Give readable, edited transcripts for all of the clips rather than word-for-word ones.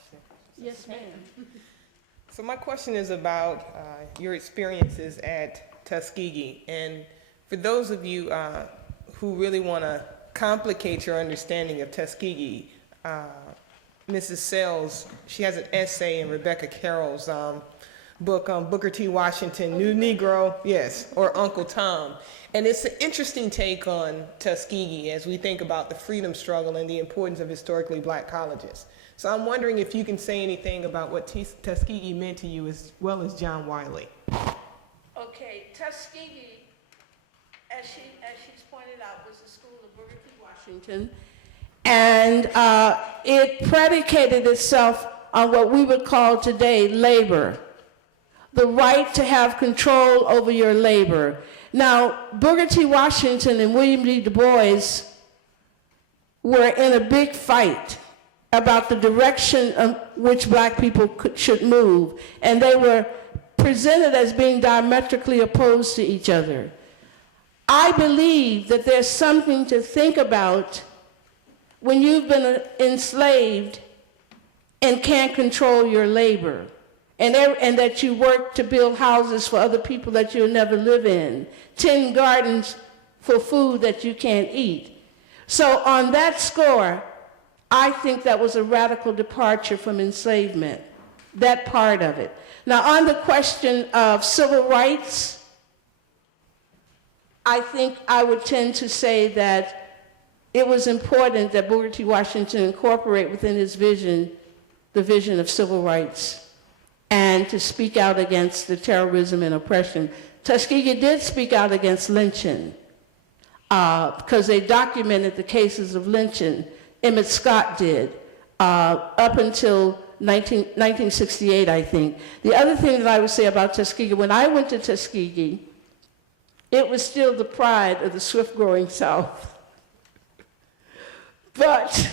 question. Yes, ma'am. So my question is about your experiences at Tuskegee. And for those of you who really want to complicate your understanding of Tuskegee, Mrs. Sells, she has an essay in Rebecca Carroll's book, Booker T. Washington, New Negro, yes, or Uncle Tom. And it's an interesting take on Tuskegee as we think about the freedom struggle and the importance of historically black colleges. So I'm wondering if you can say anything about what Tuskegee meant to you as well as John Wiley. Okay, Tuskegee, as she's pointed out, was the school of Booker T. Washington. And it predicated itself on what we would call today labor, the right to have control over your labor. Now, Booker T. Washington and William D. Du Bois were in a big fight about the direction of which black people should move, and they were presented as being diametrically opposed to each other. I believe that there's something to think about when you've been enslaved and can't control your labor, and that you work to build houses for other people that you'll never live in, tend gardens for food that you can't eat. So on that score, I think that was a radical departure from enslavement, that part of it. Now on the question of civil rights, I think I would tend to say that it was important that Booker T. Washington incorporate within his vision the vision of civil rights and to speak out against the terrorism and oppression. Tuskegee did speak out against lynching because they documented the cases of lynching. Emmett Scott did up until 1968, I think. The other thing that I would say about Tuskegee, when I went to Tuskegee, it was still the pride of the swift-growing South. But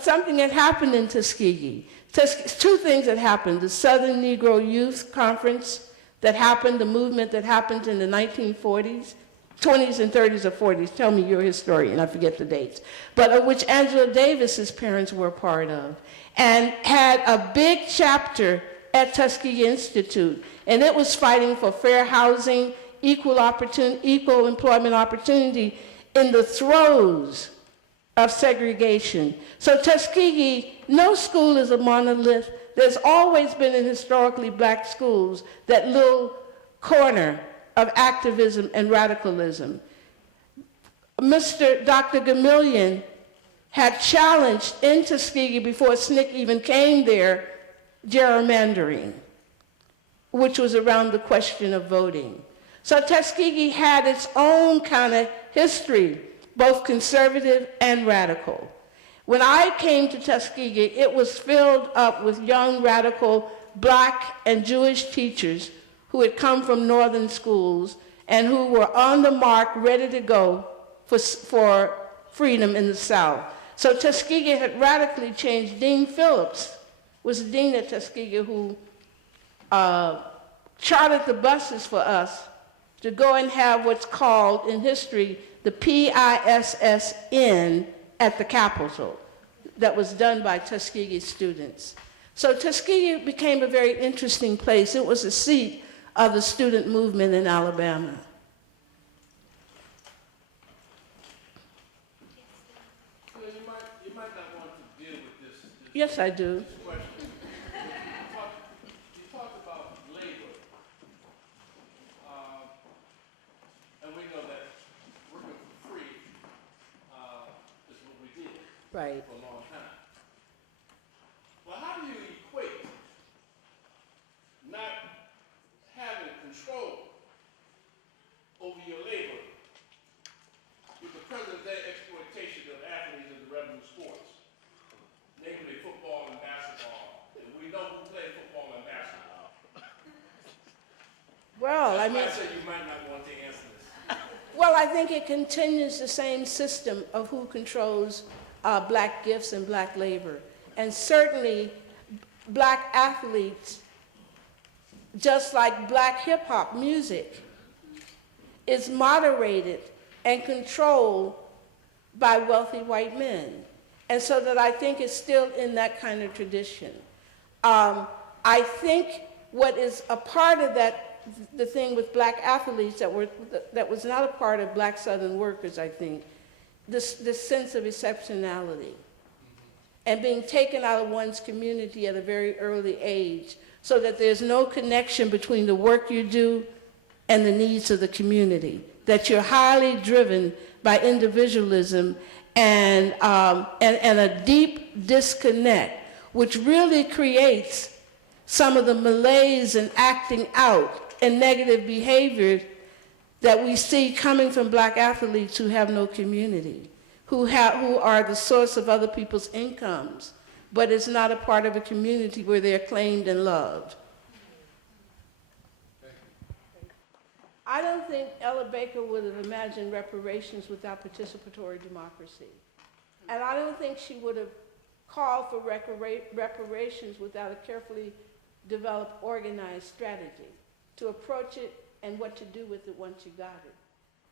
something had happened in Tuskegee. Two things that happened: the Southern Negro Youth Conference that happened, the movement that happened in the 1940s, 20s and 30s or 40s. Tell me, you're a historian, I forget the dates. But of which Angela Davis's parents were a part of, and had a big chapter at Tuskegee Institute. And it was fighting for fair housing, equal employment opportunity in the throes of segregation. So Tuskegee, no school is a monolith. There's always been in historically black schools that little corner of activism and radicalism. Dr. Gamillion had challenged in Tuskegee, before SNCC even came there, gerrymandering, which was around the question of voting. So Tuskegee had its own kind of history, both conservative and radical. When I came to Tuskegee, it was filled up with young, radical, black and Jewish teachers who had come from northern schools and who were on the mark, ready to go for freedom in the South. So Tuskegee had radically changed. Dean Phillips was the dean at Tuskegee who chartered the buses for us to go and have what's called in history the PISSN at the Capitol, that was done by Tuskegee students. So Tuskegee became a very interesting place. It was a seat of the student movement in Alabama. Well, you might not want to deal with this Yes, I do. question. You talked about labor, and we know that working for free is what we did Right. for a long time. Well, how do you equate not having control over your labor with the present day exploitation of athletes in the revenue sports, namely football and basketball? And we know who played football and basketball. Well, I That's mean, why I said you might not want to answer this. well, I think it continues the same system of who controls black gifts and black labor. And certainly, black athletes, just like black hip-hop music, is moderated and controlled by wealthy white men. And so that I think it's still in that kind of tradition. I think what is a part of that, the thing with black athletes that was not a part of black Southern workers, I think, this sense of exceptionality and being taken out of one's community at a very early age so that there's no connection between the work you do and the needs of the community, that you're highly driven by individualism and a deep disconnect, which really creates some of the malaise and acting out and negative behavior that we see coming from black athletes who have no community, who are the source of other people's incomes, but it's not a part of a community where they're claimed and loved. I don't think Ella Baker would have imagined reparations without participatory democracy. And I don't think she would have called for reparations without a carefully developed, organized strategy to approach it and what to do with it once you got it.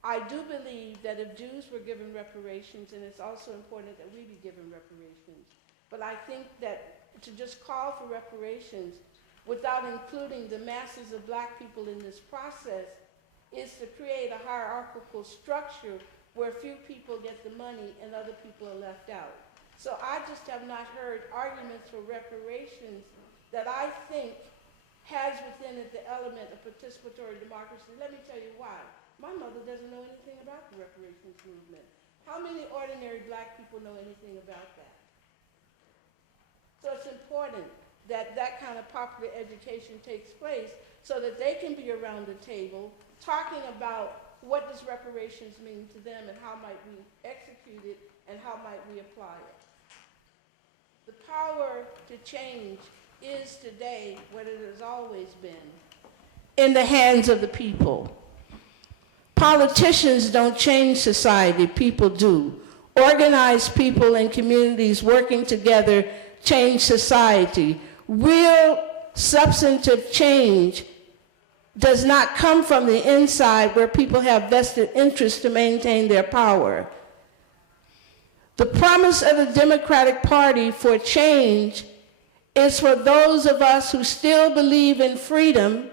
I do believe that if Jews were given reparations, and it's also important that we be given reparations, but I think that to just call for reparations without including the masses of black people in this process is to create a hierarchical structure where few people get the money and other people are left out. So I just have not heard arguments for reparations that I think has within it the element of participatory democracy. Let me tell you why. My mother doesn't know anything about the reparations movement. How many ordinary black people know anything about that? So it's important that that kind of popular education takes place so that they can be around the table talking about what does reparations mean to them and how might we execute it and how might we apply it. The power to change is today what it has always been, in the hands of the people. Politicians don't change society, people do. Organized people and communities working together change society. Real substantive change does not come from the inside where people have vested interest to maintain their power. The promise of the Democratic Party for change is for those of us who still believe in freedom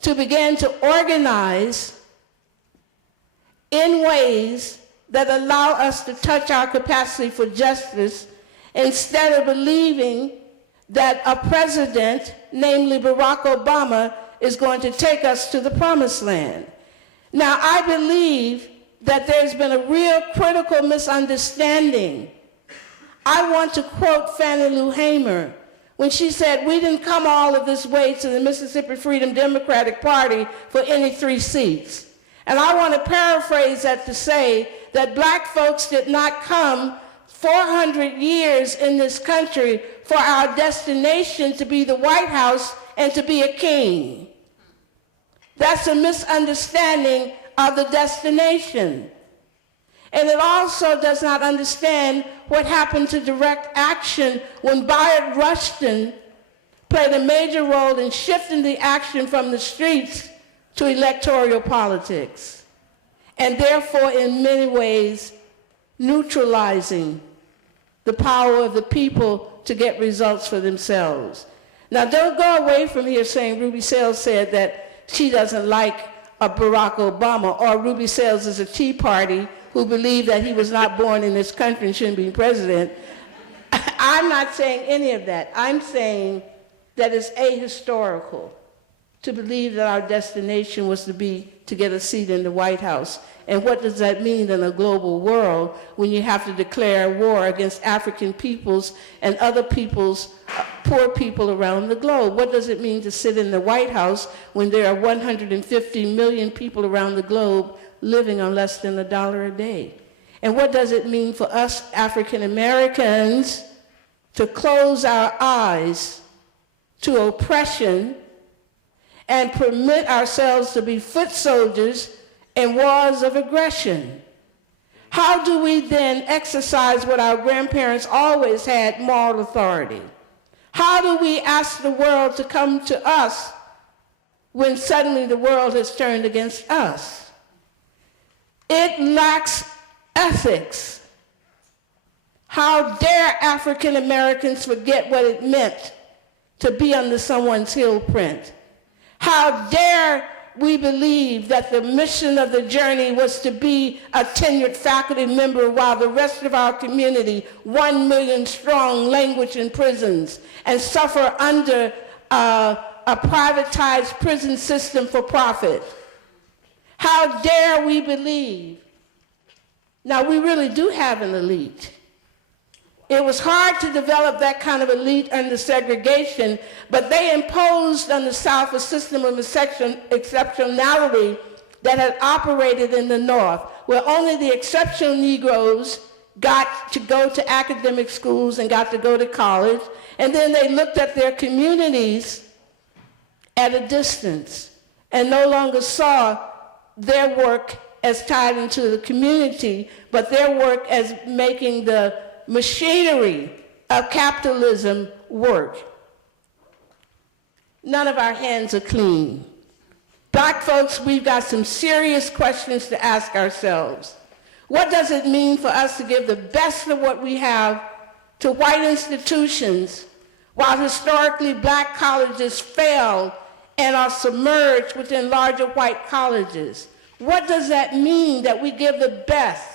to begin to organize in ways that allow us to touch our capacity for justice instead of believing that a president, namely Barack Obama, is going to take us to the promised land. Now, I believe that there's been a real critical misunderstanding. I want to quote Fannie Lou Hamer when she said, "We didn't come all of this way to the Mississippi Freedom Democratic Party for any 3 seats." And I want to paraphrase that to say that black folks did not come 400 years in this country for our destination to be the White House and to be a king. That's a misunderstanding of the destination. And it also does not understand what happened to direct action when Bayard Rustin played a major role in shifting the action from the streets to electoral politics, and therefore in many ways neutralizing the power of the people to get results for themselves. Now, don't go away from here saying Ruby Sales said that she doesn't like Barack Obama, or Ruby Sales is a Tea Party who believed that he was not born in this country and shouldn't be president. I'm not saying any of that. I'm saying that it's ahistorical to believe that our destination was to get a seat in the White House. And what does that mean in a global world when you have to declare war against African peoples and other peoples, poor people around the globe? What does it mean to sit in the White House when there are 150 million people around the globe living on less than $1 a day? And what does it mean for us African Americans to close our eyes to oppression and permit ourselves to be foot soldiers in wars of aggression? How do we then exercise what our grandparents always had, moral authority? How do we ask the world to come to us when suddenly the world has turned against us? It lacks ethics. How dare African Americans forget what it meant to be under someone's heel print? How dare we believe that the mission of the journey was to be a tenured faculty member while the rest of our community, 1 million strong, languish in prisons and suffer under a privatized prison system for profit? How dare we believe? Now, we really do have an elite. It was hard to develop that kind of elite under segregation, but they imposed on the South a system of exceptionality that had operated in the North, where only the exceptional Negroes got to go to academic schools and got to go to college, and then they looked at their communities at a distance and no longer saw their work as tied into the community, but their work as making the machinery of capitalism work. None of our hands are clean. Black folks, we've got some serious questions to ask ourselves. What does it mean for us to give the best of what we have to white institutions while historically black colleges fail and are submerged within larger white colleges? What does that mean that we give the best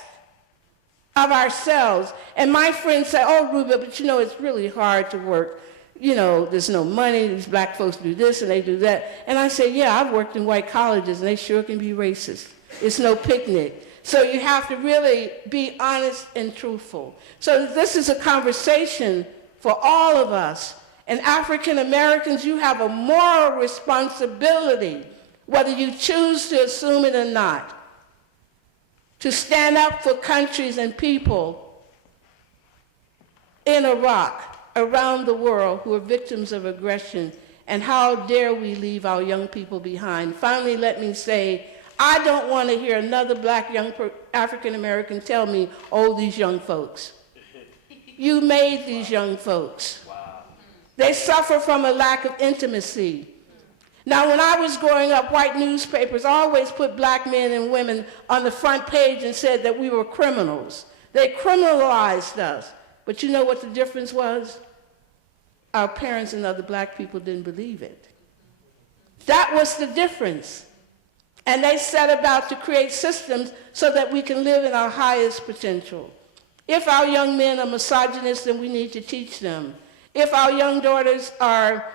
of ourselves? And my friends say, oh, Ruby, but you know, it's really hard to work. You know, there's no money, these black folks do this and they do that. And I say, yeah, I've worked in white colleges and they sure can be racist. It's no picnic. So you have to really be honest and truthful. So this is a conversation for all of us. And African Americans, you have a moral responsibility, whether you choose to assume it or not, to stand up for countries and people in Iraq, around the world, who are victims of aggression. And how dare we leave our young people behind? Finally, let me say, I don't want to hear another black young African American tell me, oh, these young folks. You made these young folks. Wow. They suffer from a lack of intimacy. Now, when I was growing up, white newspapers always put black men and women on the front page and said that we were criminals. They criminalized us. But you know what the difference was? Our parents and other black people didn't believe it. That was the difference. And they set about to create systems so that we can live in our highest potential. If our young men are misogynist, then we need to teach them. If our young daughters are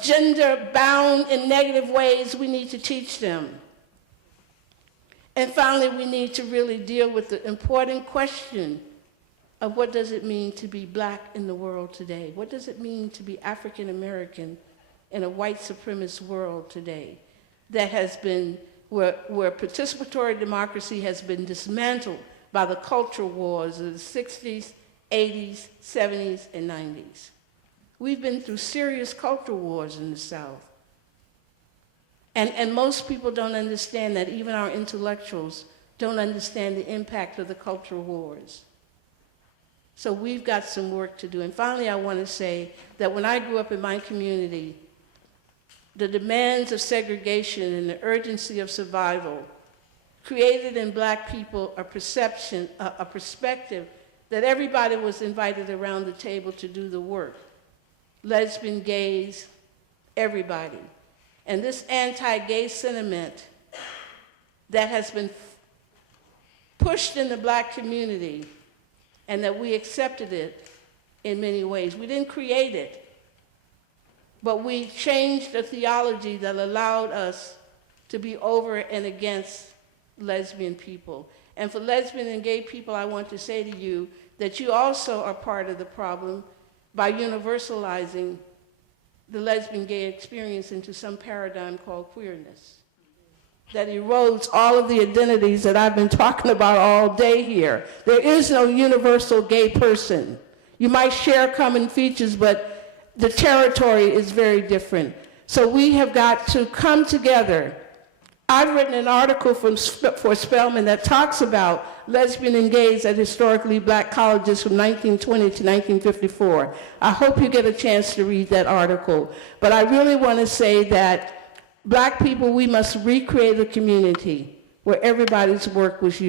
gender bound in negative ways, we need to teach them. And finally, we need to really deal with the important question of what does it mean to be black in the world today? What does it mean to be African American in a white supremacist world today that has been, where participatory democracy has been dismantled by the culture wars of the 60s, 80s, 70s, and 90s. We've been through serious culture wars in the South. And most people don't understand that. Even our intellectuals don't understand the impact of the cultural wars. So we've got some work to do. And finally, I want to say that when I grew up in my community, the demands of segregation and the urgency of survival created in black people a perception, a perspective that everybody was invited around the table to do the work. Lesbian, gays, everybody. And this anti-gay sentiment that has been pushed in the black community, and that we accepted it in many ways. We didn't create it, but we changed a theology that allowed us to be over and against lesbian people. And for lesbian and gay people, I want to say to you that you also are part of the problem by universalizing the lesbian gay experience into some paradigm called queerness that erodes all of the identities that I've been talking about all day here. There is no universal gay person. You might share common features, but the territory is very different. So we have got to come together. I've written an article for Spelman that talks about lesbian and gays at historically black colleges from 1920 to 1954. I hope you get a chance to read that article. But I really want to say that black people, we must recreate a community where everybody's work was used.